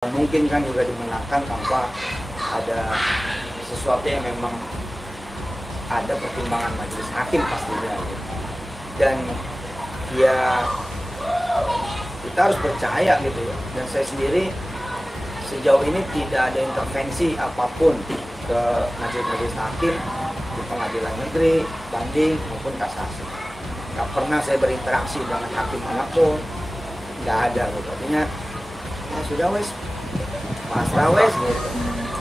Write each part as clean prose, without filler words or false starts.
Mungkin kan juga dimenangkan tanpa ada sesuatu yang memang ada pertimbangan majelis hakim pastinya gitu. Dan ya kita harus percaya gitu ya. Dan saya sendiri sejauh ini tidak ada intervensi apapun ke majelis hakim di pengadilan negeri, banding maupun kasasi. Gak pernah saya berinteraksi dengan hakim manapun, nggak ada gitu. Artinya ya sudah wes, pasrah wes gitu.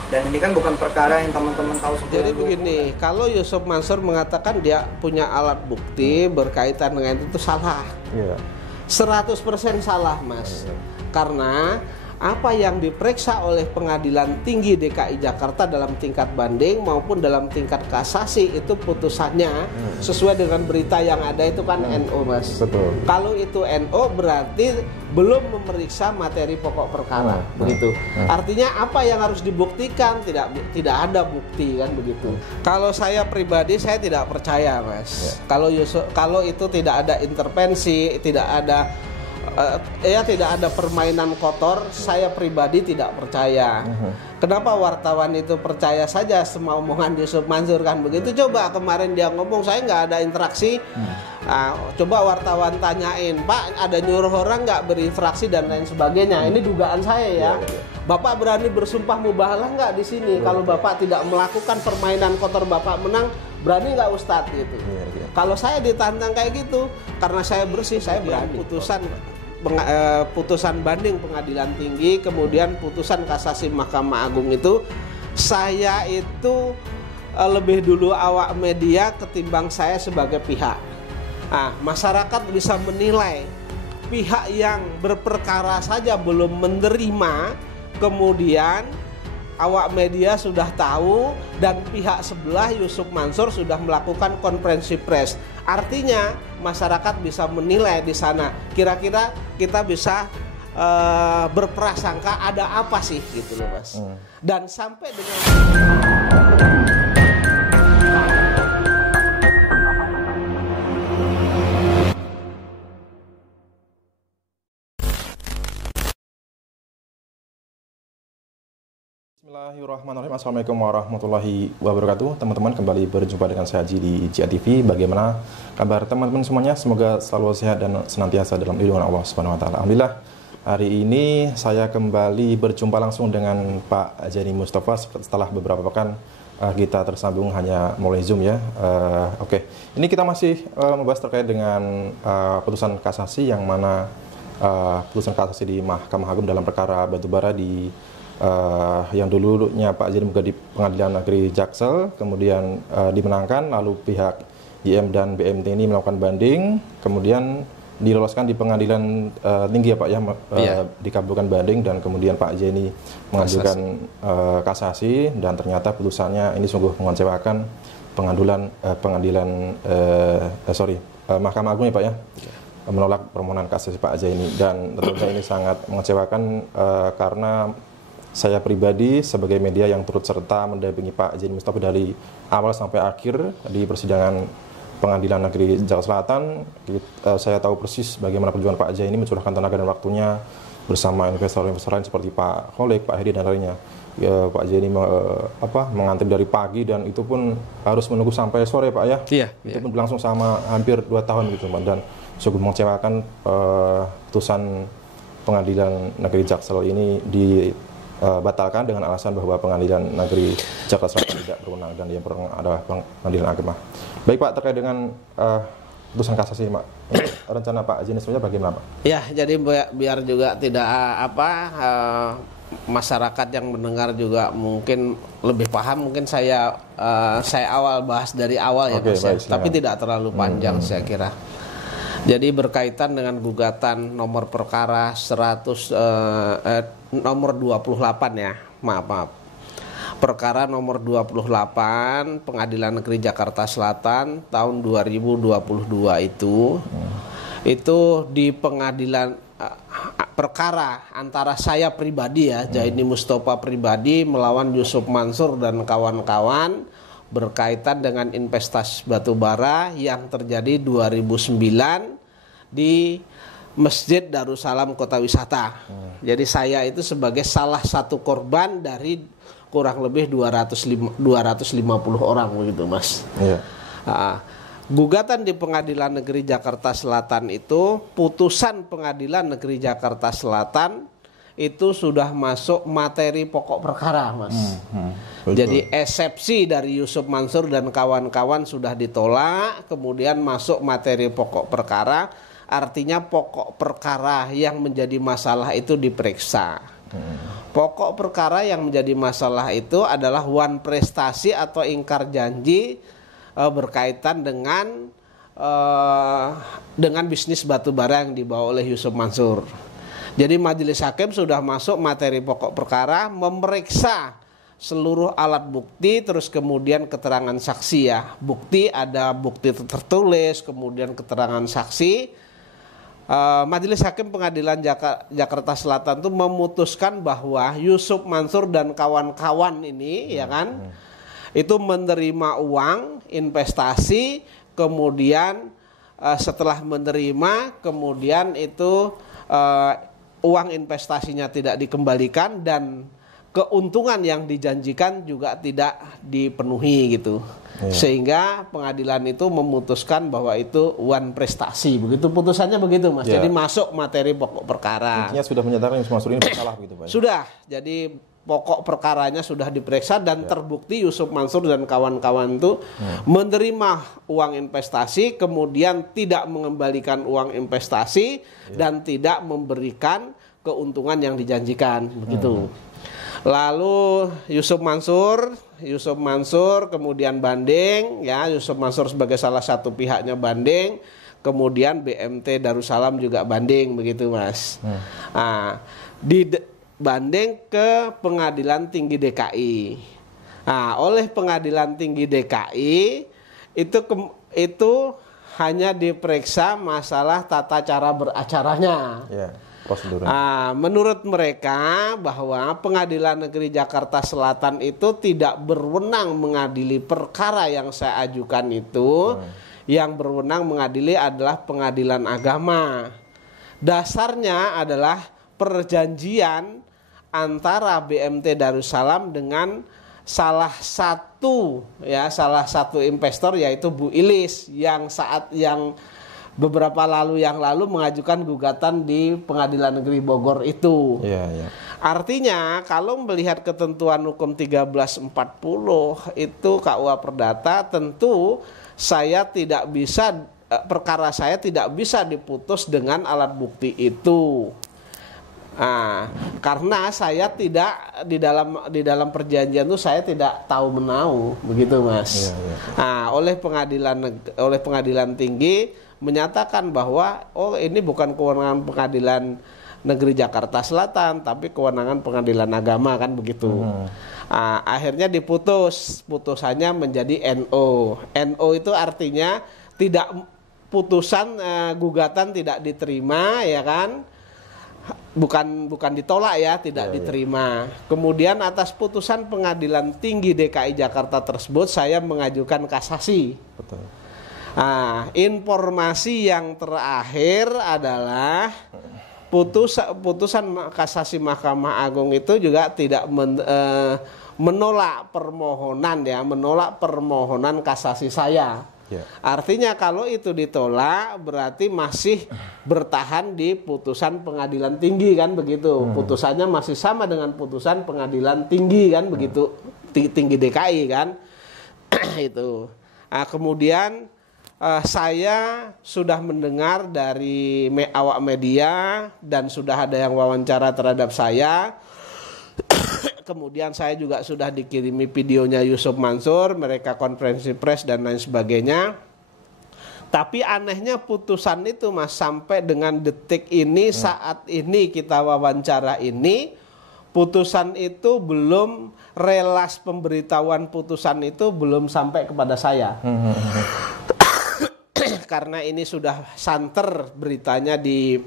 Dan ini kan bukan perkara yang teman-teman tahu sebelumnya. Jadi begini, kalau Yusuf Mansur mengatakan dia punya alat bukti berkaitan dengan itu salah. 100% salah, Mas. Karena apa yang diperiksa oleh Pengadilan Tinggi DKI Jakarta dalam tingkat banding maupun dalam tingkat kasasi itu putusannya sesuai dengan berita yang ada itu kan NO, Mas. Betul. Kalau itu NO berarti belum memeriksa materi pokok perkara, begitu. Artinya apa yang harus dibuktikan tidak ada bukti kan begitu. Kalau saya pribadi saya tidak percaya, Mas. Kalau itu tidak ada intervensi, tidak ada tidak ada permainan kotor, saya pribadi tidak percaya. Kenapa wartawan itu percaya saja semua omongan Yusuf Mansur kan begitu? Coba kemarin dia ngomong saya nggak ada interaksi. Coba wartawan tanyain, Pak ada nyuruh orang nggak berinteraksi dan lain sebagainya. Ini dugaan saya ya. Bapak berani bersumpah mubahalah nggak di sini? Kalau Bapak tidak melakukan permainan kotor Bapak menang, berani nggak Ustadz gitu? Kalau saya ditantang kayak gitu, karena saya bersih, saya berani. Putusan banding Pengadilan Tinggi, kemudian putusan kasasi Mahkamah Agung itu, saya itu lebih dulu awak media ketimbang saya sebagai pihak. Masyarakat bisa menilai pihak yang berperkara saja belum menerima, kemudian awak media sudah tahu dan pihak sebelah Yusuf Mansur sudah melakukan konferensi pers. Artinya masyarakat bisa menilai di sana. Kira-kira kita bisa berprasangka ada apa sih gitu loh, Mas. Dan sampai dengan Bismillahirrahmanirrahim. Assalamualaikum warahmatullahi wabarakatuh. Teman-teman, kembali berjumpa dengan saya Haji di JA TV. Bagaimana kabar teman-teman semuanya? Semoga selalu sehat dan senantiasa dalam lindungan Allah Subhanahu wa taala. Alhamdulillah. Hari ini saya kembali berjumpa langsung dengan Pak Jani Mustafa setelah beberapa pekan kita tersambung hanya melalui Zoom ya. Oke. Ini kita masih membahas terkait dengan putusan kasasi yang mana putusan kasasi di Mahkamah Agung dalam perkara batubara di yang dulunya Pak Jani Muga di Pengadilan Negeri Jaksel, kemudian dimenangkan, lalu pihak JM dan BMT ini melakukan banding, kemudian diloloskan di Pengadilan Tinggi ya Pak ya, dikabulkan banding dan kemudian Pak Jani mengajukan kasasi dan ternyata putusannya ini sungguh mengecewakan. Mahkamah Agung ya Pak ya, menolak permohonan kasasi Pak Jani dan tentunya ini sangat mengecewakan karena saya pribadi sebagai media yang turut serta mendampingi Pak Jani Mustafa dari awal sampai akhir di persidangan Pengadilan Negeri Jakarta Selatan. Saya tahu persis bagaimana perjuangan Pak Jani mencurahkan tenaga dan waktunya bersama investor-investor lain seperti Pak Kholik, Pak Hedi dan lainnya. Pak Jani mengantri dari pagi dan itu pun harus menunggu sampai sore Pak ya. Itu pun berlangsung sama hampir 2 tahun gitu Pak, dan sungguh mengecewakan putusan Pengadilan Negeri Jaksel ini batalkan dengan alasan bahwa Pengadilan Negeri Jakarta Selatan tidak berwenang dan yang berwenang adalah Pengadilan Agama. Baik Pak, terkait dengan putusan kasasi Pak, rencana Pak Jani sebenarnya bagaimana Pak? Ya, jadi biar juga tidak masyarakat yang mendengar juga mungkin lebih paham, mungkin saya awal bahas dari awal ya Mas, baik, tapi tidak terlalu panjang saya kira. Jadi berkaitan dengan gugatan nomor perkara nomor 28 ya, maaf. Perkara nomor 28 Pengadilan Negeri Jakarta Selatan tahun 2022 itu di pengadilan perkara antara saya pribadi ya, Jani Mustafa pribadi melawan Yusuf Mansur dan kawan-kawan berkaitan dengan investasi batubara yang terjadi 2009 di Masjid Darussalam Kota Wisata. Jadi saya itu sebagai salah satu korban dari kurang lebih 250 orang begitu, Mas. Iya. Gugatan di Pengadilan Negeri Jakarta Selatan itu, putusan Pengadilan Negeri Jakarta Selatan itu sudah masuk materi pokok perkara, Mas. Jadi eksepsi dari Yusuf Mansur dan kawan-kawan sudah ditolak, kemudian masuk materi pokok perkara. Artinya pokok perkara yang menjadi masalah itu diperiksa. Pokok perkara yang menjadi masalah itu adalah wan prestasi atau ingkar janji berkaitan dengan bisnis batubara yang dibawa oleh Yusuf Mansur. Jadi majelis hakim sudah masuk materi pokok perkara, memeriksa seluruh alat bukti, terus kemudian keterangan saksi ya. Bukti ada bukti tertulis, kemudian keterangan saksi. Majelis Hakim Pengadilan Jakarta Selatan itu memutuskan bahwa Yusuf Mansur dan kawan-kawan ini ya kan itu menerima uang investasi, kemudian setelah menerima kemudian itu uang investasinya tidak dikembalikan dan keuntungan yang dijanjikan juga tidak dipenuhi gitu. Sehingga pengadilan itu memutuskan bahwa itu wan prestasi. Begitu putusannya begitu, Mas. Jadi masuk materi pokok perkara. Intinya sudah menyatakan Yusuf Mansur ini bersalah begitu, Pak. Sudah. Jadi pokok perkaranya sudah diperiksa dan terbukti Yusuf Mansur dan kawan-kawan itu menerima uang investasi, kemudian tidak mengembalikan uang investasi dan tidak memberikan keuntungan yang dijanjikan, begitu. Lalu Yusuf Mansur kemudian banding ya, Yusuf Mansur sebagai salah satu pihaknya banding, kemudian BMT Darussalam juga banding begitu, Mas. Banding ke Pengadilan Tinggi DKI. Oleh Pengadilan Tinggi DKI itu hanya diperiksa masalah tata cara beracaranya. Menurut mereka bahwa Pengadilan Negeri Jakarta Selatan itu tidak berwenang mengadili perkara yang saya ajukan itu. Yang berwenang mengadili adalah Pengadilan Agama. Dasarnya adalah perjanjian antara BMT Darussalam dengan salah satu investor yaitu Bu Ilis yang beberapa yang lalu mengajukan gugatan di Pengadilan Negeri Bogor itu. Artinya kalau melihat ketentuan hukum 1340 itu KUA Perdata, tentu perkara saya tidak bisa diputus dengan alat bukti itu. Karena saya tidak di dalam perjanjian itu saya tidak tahu menau, begitu, Mas. Oleh pengadilan tinggi menyatakan bahwa ini bukan kewenangan Pengadilan Negeri Jakarta Selatan, tapi kewenangan Pengadilan Agama kan begitu. Akhirnya putusannya menjadi NO. NO itu artinya putusan gugatan tidak diterima ya kan. Bukan ditolak ya, tidak diterima. Kemudian atas putusan Pengadilan Tinggi DKI Jakarta tersebut saya mengajukan kasasi. Informasi yang terakhir adalah putusan kasasi Mahkamah Agung itu juga tidak menolak permohonan kasasi saya. Artinya kalau itu ditolak berarti masih bertahan di putusan Pengadilan Tinggi kan begitu. Putusannya masih sama dengan putusan Pengadilan Tinggi kan begitu, Tinggi DKI kan. Itu. Kemudian saya sudah mendengar dari awak media dan sudah ada yang wawancara terhadap saya. Kemudian saya juga sudah dikirimi videonya Yusuf Mansur, mereka konferensi pers dan lain sebagainya. Tapi anehnya putusan itu, Mas, sampai dengan detik ini, saat ini kita wawancara ini, putusan itu belum, relas pemberitahuan putusan itu belum sampai kepada saya. Karena ini sudah santer beritanya di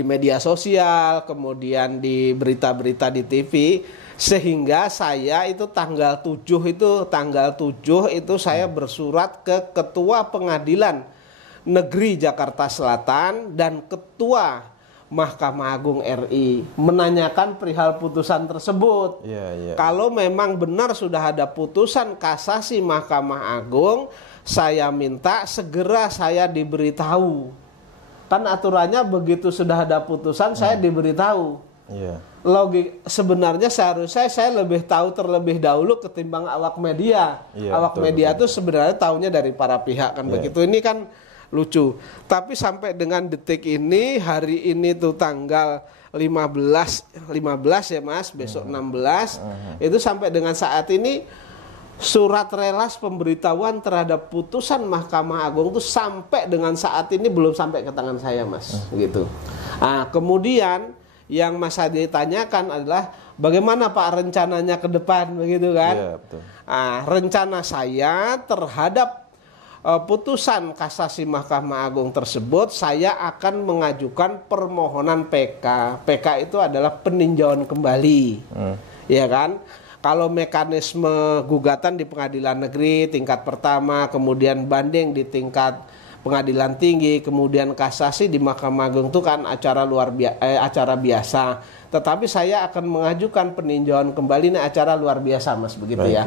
media sosial, kemudian di berita-berita di TV, sehingga saya itu tanggal 7 itu saya bersurat ke Ketua Pengadilan Negeri Jakarta Selatan dan Ketua Mahkamah Agung RI menanyakan perihal putusan tersebut. Kalau memang benar sudah ada putusan kasasi Mahkamah Agung, saya minta segera saya diberitahu. Kan aturannya begitu sudah ada putusan saya diberitahu. Sebenarnya seharusnya saya lebih tahu terlebih dahulu ketimbang awak media. Awak media itu sebenarnya tahunya dari para pihak kan begitu. Ini kan lucu. Tapi sampai dengan detik ini, hari ini tuh tanggal 15 ya Mas, besok 16. Itu sampai dengan saat ini surat relas pemberitahuan terhadap putusan Mahkamah Agung itu sampai dengan saat ini belum sampai ke tangan saya Mas, gitu. Nah, kemudian yang Mas Hadi tanyakan adalah bagaimana Pak rencananya ke depan, begitu kan? Betul. Nah, rencana saya terhadap putusan kasasi Mahkamah Agung tersebut, saya akan mengajukan permohonan PK. PK itu adalah peninjauan kembali, ya kan? Kalau mekanisme gugatan di pengadilan negeri tingkat pertama, kemudian banding di tingkat pengadilan tinggi, kemudian kasasi di Mahkamah Agung itu kan acara acara biasa. Tetapi saya akan mengajukan peninjauan kembali, ini acara luar biasa Mas, begitu ya.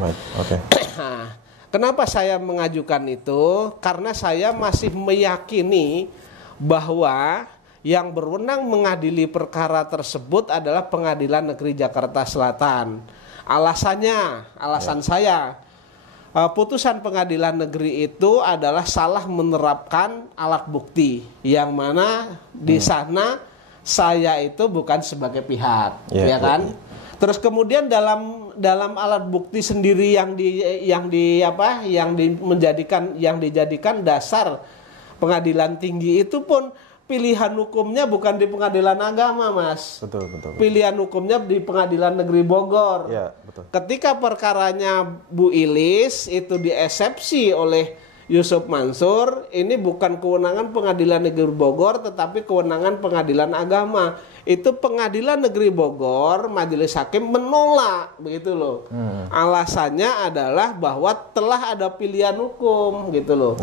Kenapa saya mengajukan itu? Karena saya masih meyakini bahwa yang berwenang mengadili perkara tersebut adalah Pengadilan Negeri Jakarta Selatan. Alasan saya, putusan pengadilan negeri itu adalah salah menerapkan alat bukti, yang mana di sana saya itu bukan sebagai pihak, ya kan? Terus kemudian dalam alat bukti sendiri yang dijadikan dasar pengadilan tinggi itu pun pilihan hukumnya bukan di pengadilan agama Mas. Betul. Pilihan hukumnya di Pengadilan Negeri Bogor. Betul. Ketika perkaranya Bu Ilis itu diesepsi oleh Yusuf Mansur, ini bukan kewenangan Pengadilan Negeri Bogor tetapi kewenangan Pengadilan Agama. Itu Pengadilan Negeri Bogor, majelis hakim menolak, begitu loh. Alasannya adalah bahwa telah ada pilihan hukum, gitu loh.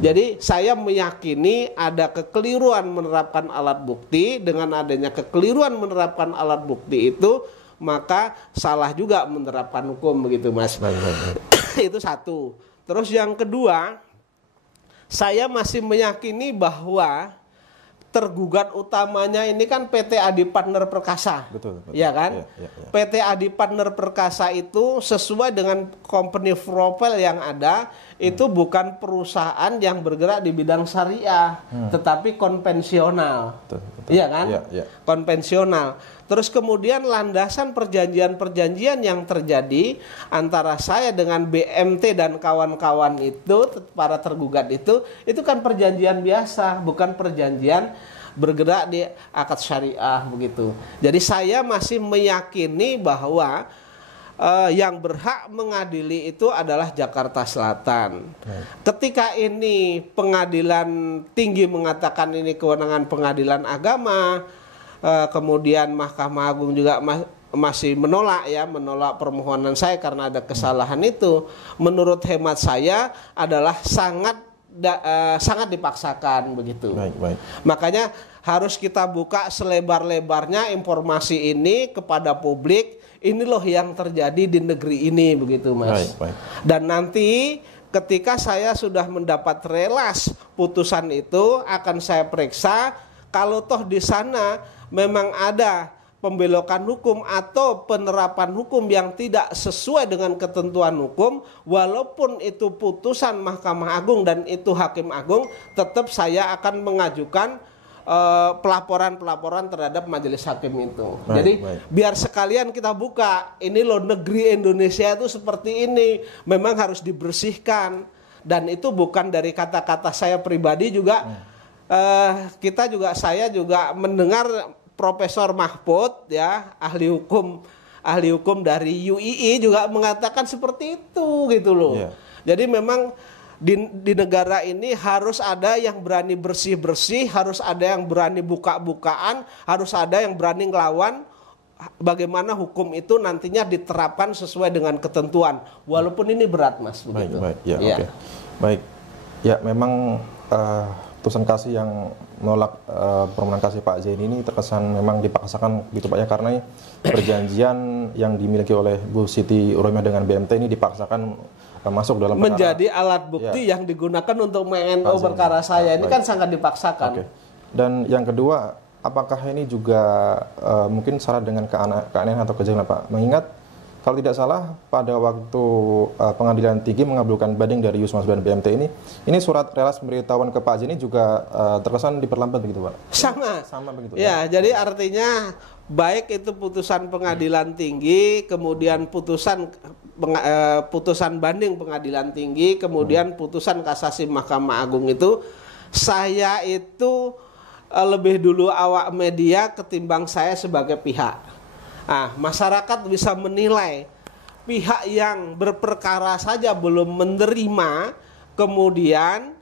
Jadi saya meyakini ada kekeliruan menerapkan alat bukti. Dengan adanya kekeliruan menerapkan alat bukti itu, maka salah juga menerapkan hukum, begitu Mas. Itu satu. Terus yang kedua, saya masih meyakini bahwa tergugat utamanya ini kan PT Adi Partner Perkasa. Betul. Ya kan? PT Adi Partner Perkasa itu sesuai dengan company profile yang ada, itu bukan perusahaan yang bergerak di bidang syariah, tetapi konvensional. Iya kan? Konvensional. Terus kemudian landasan perjanjian-perjanjian yang terjadi antara saya dengan BMT dan kawan-kawan itu, para tergugat itu kan perjanjian biasa, bukan perjanjian bergerak di akad syariah, begitu. Jadi saya masih meyakini bahwa yang berhak mengadili itu adalah Jakarta Selatan. Ketika ini pengadilan tinggi mengatakan ini kewenangan pengadilan agama, kemudian Mahkamah Agung juga masih menolak permohonan saya karena ada kesalahan itu. Menurut hemat saya adalah sangat dipaksakan, begitu. Makanya harus kita buka selebar-lebarnya informasi ini kepada publik. Ini loh yang terjadi di negeri ini, begitu Mas. Dan nanti ketika saya sudah mendapat relas putusan itu akan saya periksa. Kalau toh di sana memang ada pembelokan hukum atau penerapan hukum yang tidak sesuai dengan ketentuan hukum, walaupun itu putusan Mahkamah Agung dan itu Hakim Agung, tetap saya akan mengajukan pelaporan terhadap majelis hakim itu. Jadi biar sekalian kita buka, ini loh negeri Indonesia itu seperti ini, memang harus dibersihkan. Dan itu bukan dari kata-kata saya pribadi juga. Saya juga mendengar Profesor Mahfud ya, ahli hukum dari UII juga mengatakan seperti itu, gitu loh. Jadi memang di negara ini harus ada yang berani bersih-bersih, harus ada yang berani buka-bukaan, harus ada yang berani ngelawan bagaimana hukum itu nantinya diterapkan sesuai dengan ketentuan. Walaupun ini berat Mas, begitu. Baik. Ya, memang putusan kasih yang menolak permohonan kasih Pak Zain ini terkesan memang dipaksakan gitu Pak ya, karena perjanjian yang dimiliki oleh Bu Siti Rohimah dengan BMT ini dipaksakan masuk dalam perkara, menjadi alat bukti yang digunakan untuk mengo perkara saya. Ini kan sangat dipaksakan. Oke. Dan yang kedua, apakah ini juga mungkin syarat dengan keanehan atau kejanggalan Pak? Mengingat kalau tidak salah pada waktu pengadilan tinggi mengabulkan banding dari Yusuf Mansur dan BMT ini surat relas pemberitahuan ke Pak Zain ini juga terkesan diperlambat begitu Pak? Sama begitu ya? Jadi artinya baik itu putusan pengadilan tinggi, kemudian putusan banding pengadilan tinggi, kemudian putusan kasasi Mahkamah Agung itu, saya itu lebih dulu awak media ketimbang saya sebagai pihak. Nah, masyarakat bisa menilai pihak yang berperkara saja belum menerima, kemudian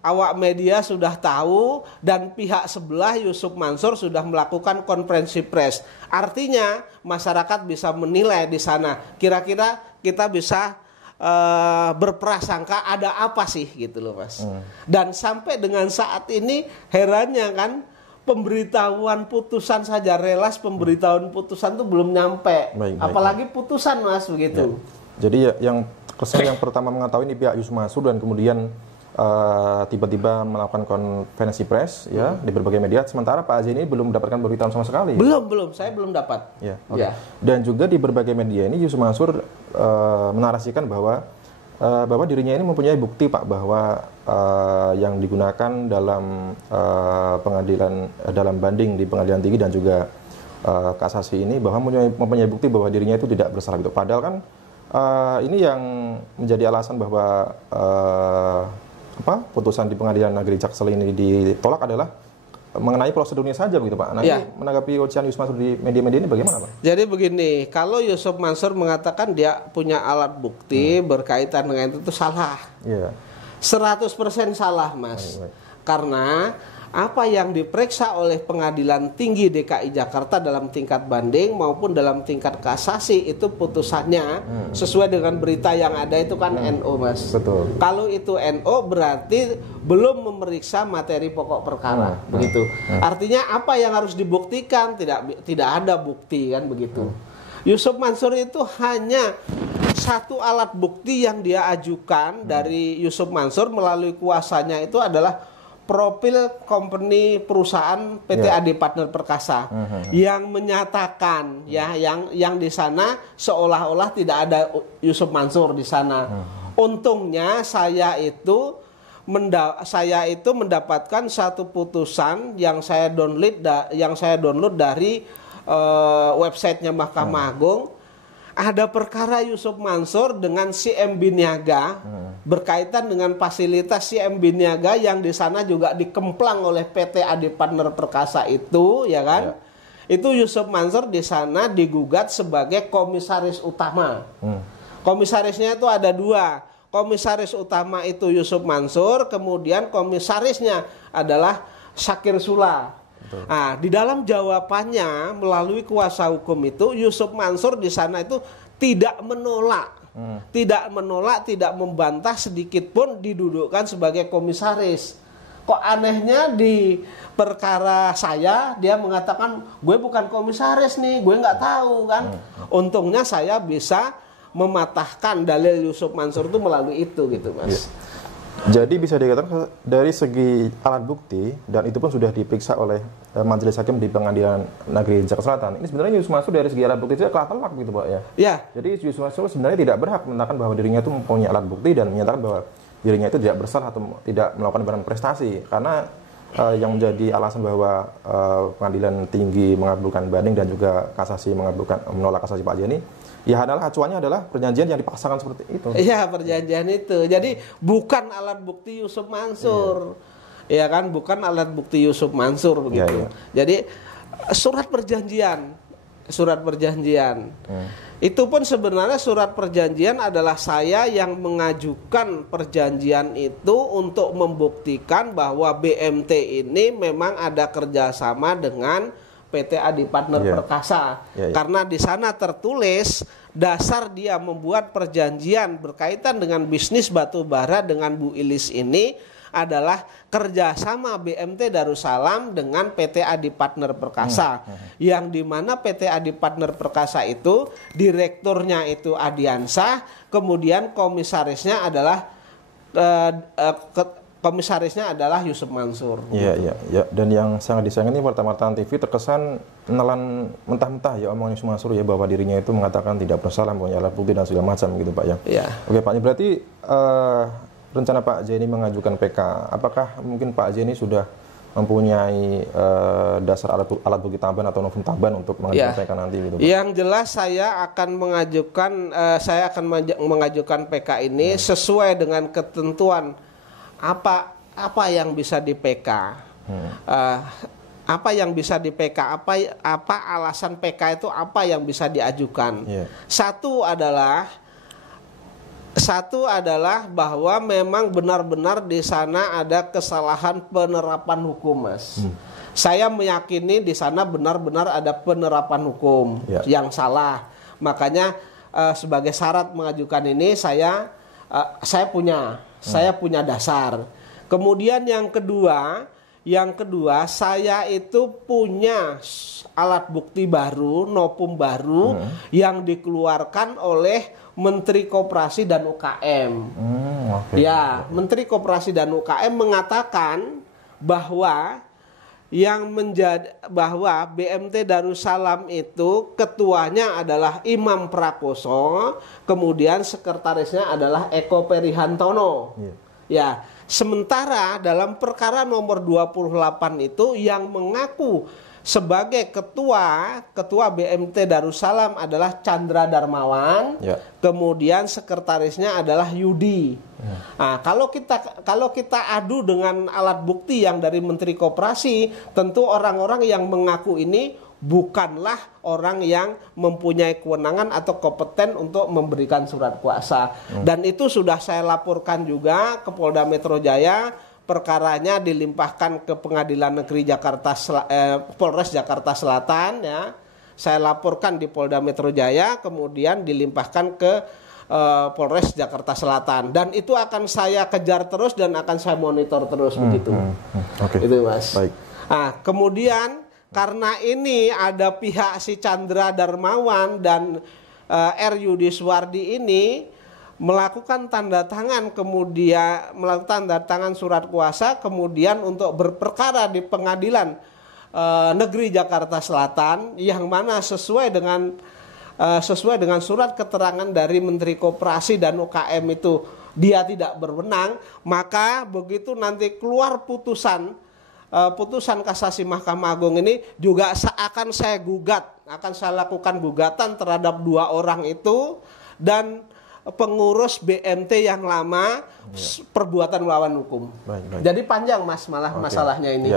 awak media sudah tahu dan pihak sebelah Yusuf Mansur sudah melakukan konferensi pers. Artinya masyarakat bisa menilai di sana. Kira-kira kita bisa berprasangka ada apa sih gitu loh Mas. Dan sampai dengan saat ini herannya kan, pemberitahuan putusan saja, relas pemberitahuan putusan itu belum nyampe. Apalagi putusan Mas begitu. Ya. Jadi yang kesan yang pertama mengetahui ini pihak Yusuf Mansur dan kemudian tiba-tiba melakukan konferensi pers ya di berbagai media, sementara Pak Zain ini belum mendapatkan pemberitahuan sama sekali. Belum, saya belum dapat. Ya, okay. Dan juga di berbagai media ini Yusuf Mansur menarasikan bahwa dirinya ini mempunyai bukti Pak bahwa yang digunakan dalam pengadilan dalam banding di pengadilan tinggi dan juga kasasi ini bahwa mempunyai bukti bahwa dirinya itu tidak bersalah gitu. Padahal kan ini yang menjadi alasan bahwa putusan di pengadilan negeri Jaksel ini ditolak adalah mengenai prosedurnya saja begitu Pak. Nah, ini menanggapi ucapan Yusuf Mansur di media-media ini bagaimana Pak? Jadi begini, kalau Yusuf Mansur mengatakan dia punya alat bukti berkaitan dengan itu salah. 100% salah Mas. Karena apa yang diperiksa oleh Pengadilan Tinggi DKI Jakarta dalam tingkat banding maupun dalam tingkat kasasi itu putusannya sesuai dengan berita yang ada itu kan NO Mas. Betul. Kalau itu NO berarti belum memeriksa materi pokok perkara begitu. Artinya apa yang harus dibuktikan tidak ada bukti kan begitu. Yusuf Mansur itu hanya satu alat bukti yang dia ajukan dari Yusuf Mansur melalui kuasanya itu adalah profil company perusahaan PT Adi Partner Perkasa yang menyatakan yang di sana seolah-olah tidak ada Yusuf Mansur di sana. Untungnya saya itu mendapatkan satu putusan yang saya download dari websitenya Mahkamah Agung. Ada perkara Yusuf Mansur dengan CM Biniaga berkaitan dengan fasilitas CM Biniaga yang di sana juga dikemplang oleh PT Adi Partner Perkasa itu, ya kan? Itu Yusuf Mansur di sana digugat sebagai komisaris utama. Komisarisnya itu ada dua. Komisaris utama itu Yusuf Mansur, kemudian komisarisnya adalah Syakir Sula. Nah, di dalam jawabannya melalui kuasa hukum itu Yusuf Mansur di sana itu tidak menolak, tidak membantah sedikit pun didudukkan sebagai komisaris. Kok anehnya di perkara saya dia mengatakan gue bukan komisaris nih, gue nggak tahu kan. Untungnya saya bisa mematahkan dalil Yusuf Mansur itu melalui itu gitu Mas. Jadi bisa dikatakan dari segi alat bukti dan itu pun sudah diperiksa oleh majelis hakim di Pengadilan Negeri Jakarta Selatan. Ini sebenarnya Yusuf Mansur dari segi alat bukti itu telah telak gitu Pak ya. Iya. Jadi Yusuf Mansur sebenarnya tidak berhak menyatakan bahwa dirinya itu mempunyai alat bukti dan menyatakan bahwa dirinya itu tidak bersalah atau tidak melakukan barang prestasi. Karena yang menjadi alasan bahwa Pengadilan Tinggi mengabulkan banding dan juga kasasi menolak kasasi Pak Zain ini, ya adalah acuannya adalah perjanjian yang dipaksakan seperti itu. Iya, perjanjian itu. Jadi bukan alat bukti Yusuf Mansur. Ya kan, bukan alat bukti Yusuf Mansur begitu. Jadi surat perjanjian. Itu pun sebenarnya surat perjanjian adalah saya yang mengajukan perjanjian itu untuk membuktikan bahwa BMT ini memang ada kerjasama dengan PT Adi Partner Perkasa. Karena di sana tertulis dasar dia membuat perjanjian berkaitan dengan bisnis batu bara dengan Bu Ilis ini adalah kerjasama BMT Darussalam dengan PT Adi Partner Perkasa, yang dimana PT Adi Partner Perkasa itu direkturnya itu Adiansah, kemudian komisarisnya adalah Yusuf Mansur. Iya. Dan yang sangat disayangkan ini wartawan TV terkesan menelan mentah-mentah ya omongan Yusuf Mansur ya, bahwa dirinya itu mengatakan tidak bersalah, punya alat bukti dan segala macam gitu Pak ya. Iya. Oke Pak, berarti rencana Pak Jeni mengajukan PK, apakah mungkin Pak Jeni sudah mempunyai dasar alat bukti tambahan atau novum tambahan untuk mengajukan PK nanti gitu Pak? Yang jelas saya akan mengajukan PK ini sesuai dengan ketentuan apa yang bisa di PK. Apa yang bisa di PK, apa alasan PK itu, apa yang bisa diajukan. Satu adalah bahwa memang benar-benar di sana ada kesalahan penerapan hukum, Mas. Saya meyakini di sana benar-benar ada penerapan hukum yang salah. Makanya sebagai syarat mengajukan ini saya punya dasar. Kemudian yang kedua saya itu punya alat bukti baru, novum baru yang dikeluarkan oleh Menteri Koperasi dan UKM. Menteri Koperasi dan UKM mengatakan bahwa BMT Darussalam itu ketuanya adalah Imam Prakoso, kemudian sekretarisnya adalah Eko Perihantono. Sementara dalam perkara nomor 28 itu yang mengaku sebagai ketua BMT Darussalam adalah Chandra Darmawan, kemudian sekretarisnya adalah Yudi. Nah, kalau kita adu dengan alat bukti yang dari Menteri Koperasi, tentu orang-orang yang mengaku ini bukanlah orang yang mempunyai kewenangan atau kompeten untuk memberikan surat kuasa. Dan itu sudah saya laporkan juga ke Polda Metro Jaya. Perkaranya dilimpahkan ke Pengadilan Negeri Polres Jakarta Selatan ya. Saya laporkan di Polda Metro Jaya, kemudian dilimpahkan ke Polres Jakarta Selatan, dan itu akan saya kejar terus dan akan saya monitor terus begitu. Itu Mas. Baik. Nah, kemudian karena ini ada pihak si Chandra Darmawan dan R. Yudi Suwardi ini melakukan tanda tangan surat kuasa, kemudian untuk berperkara di Pengadilan Negeri Jakarta Selatan, yang mana sesuai dengan surat keterangan dari Menteri Koperasi dan UKM itu dia tidak berwenang, maka begitu nanti keluar putusan kasasi Mahkamah Agung ini juga akan saya lakukan gugatan terhadap 2 orang itu dan pengurus BMT yang lama perbuatan melawan hukum. Jadi panjang Mas masalahnya ini.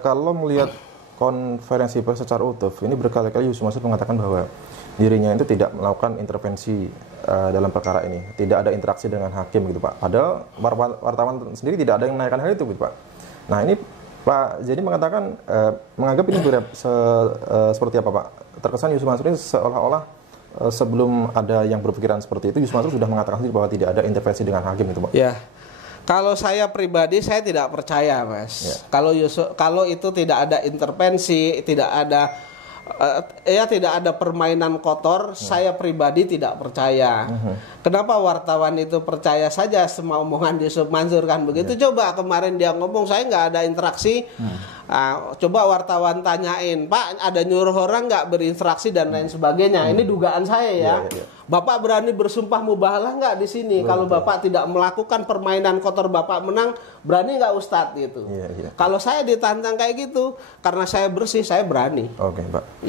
Kalau melihat konferensi pers secara utuh, ini berkali-kali Yusuf Mansur mengatakan bahwa dirinya itu tidak melakukan intervensi dalam perkara ini, tidak ada interaksi dengan hakim gitu Pak. Padahal wartawan sendiri tidak ada yang menanyakan hal itu gitu Pak. Nah ini Pak Jeni mengatakan menganggap ini seperti apa Pak? Terkesan Yusuf Mansur ini seolah-olah sebelum ada yang berpikiran seperti itu, Yusuf Mansur sudah mengatakan bahwa tidak ada intervensi dengan hakim itu Pak. Ya, kalau saya pribadi saya tidak percaya Mas. Kalau itu tidak ada intervensi, tidak ada permainan kotor, saya pribadi tidak percaya. Kenapa wartawan itu percaya saja semua omongan Yusuf Mansur kan begitu? Coba kemarin dia ngomong saya nggak ada interaksi. Coba wartawan tanyain, Pak ada nyuruh orang nggak berinteraksi dan lain sebagainya. Ini dugaan saya ya. Bapak berani bersumpah mubahalah nggak di sini? Kalau Bapak tidak melakukan permainan kotor Bapak menang, berani nggak Ustadz gitu? Kalau saya ditantang kayak gitu, karena saya bersih, saya berani. Oke Pak.